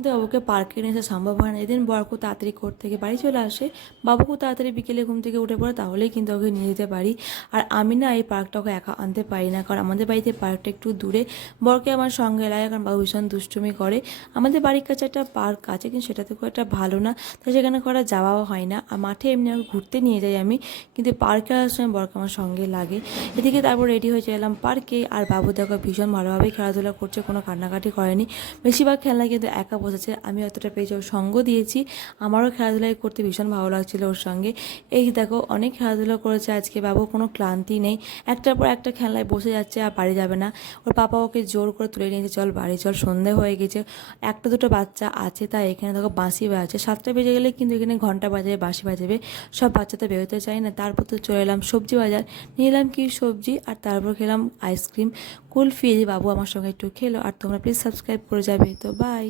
কিন্তু বাবুকে পার্কে নিয়ে আসা সম্ভব হয় না। এদিন বর খুব তাড়াতাড়ি কোর্ট থেকে বাড়ি চলে আসে, বাবু খুব তাড়াতাড়ি বিকেলে ঘুম থেকে উঠে পড়ে, তাহলেই কিন্তু ওকে নিয়ে যেতে পারি। আর আমি না এই পার্কটা ওকে একা আনতে পারি না, কারণ আমাদের বাড়িতে পার্কটা একটু দূরে, বরকে আমার সঙ্গে লাগে, কারণ বাবু ভীষণ দুষ্টুমি করে। আমাদের বাড়ির কাছে একটা পার্ক আছে, কিন্তু সেটাতে খুব একটা ভালো না, তাই সেখানে করা যাওয়াও হয় না। আর মাঠে এমনি ওকে ঘুরতে নিয়ে যাই আমি, কিন্তু পার্কে আসার সময় বরকে আমার সঙ্গে লাগে। এদিকে তারপর রেডি হয়ে চললাম পার্কে, আর বাবু দেখো ভীষণ ভালোভাবে খেলাধুলা করছে, কোনো কান্নাকাটি করেনি। বেশিরভাগ খেলনা কিন্তু একা বসেছে, আমি অতটা পেয়েছি ওর সঙ্গ দিয়েছি। আমারও খেলাধুলাই করতে ভীষণ ভালো লাগছিল ওর সঙ্গে। এই দেখো অনেক খেলাধুলা করেছে আজকে, বাবু কোনো ক্লান্তি নেই, একটার পর একটা খেলায় বসে যাচ্ছে, আর বাড়ি যাবে না। ওর পাপা ওকে জোর করে তুলে নিয়েছে, চল বাড়ি চল, সন্ধে হয়ে গেছে। একটা দুটো বাচ্চা আছে, তাই এখানে দেখো বাঁশি বাজছে, 7টা বেজে গেলে কিন্তু এখানে ঘন্টা বাজাবে, বাঁশি বাজাবে। সব বাচ্চাটা বেরোতে চায় না। তারপর তো চলে এলাম সবজি বাজার, নিয়ে এলাম কি সবজি, আর তারপর খেলাম আইসক্রিম, কুলফি। বাবু আমার সঙ্গে একটু খেলো। আর তোমরা প্লিজ সাবস্ক্রাইব করে যাবে। তো বাই।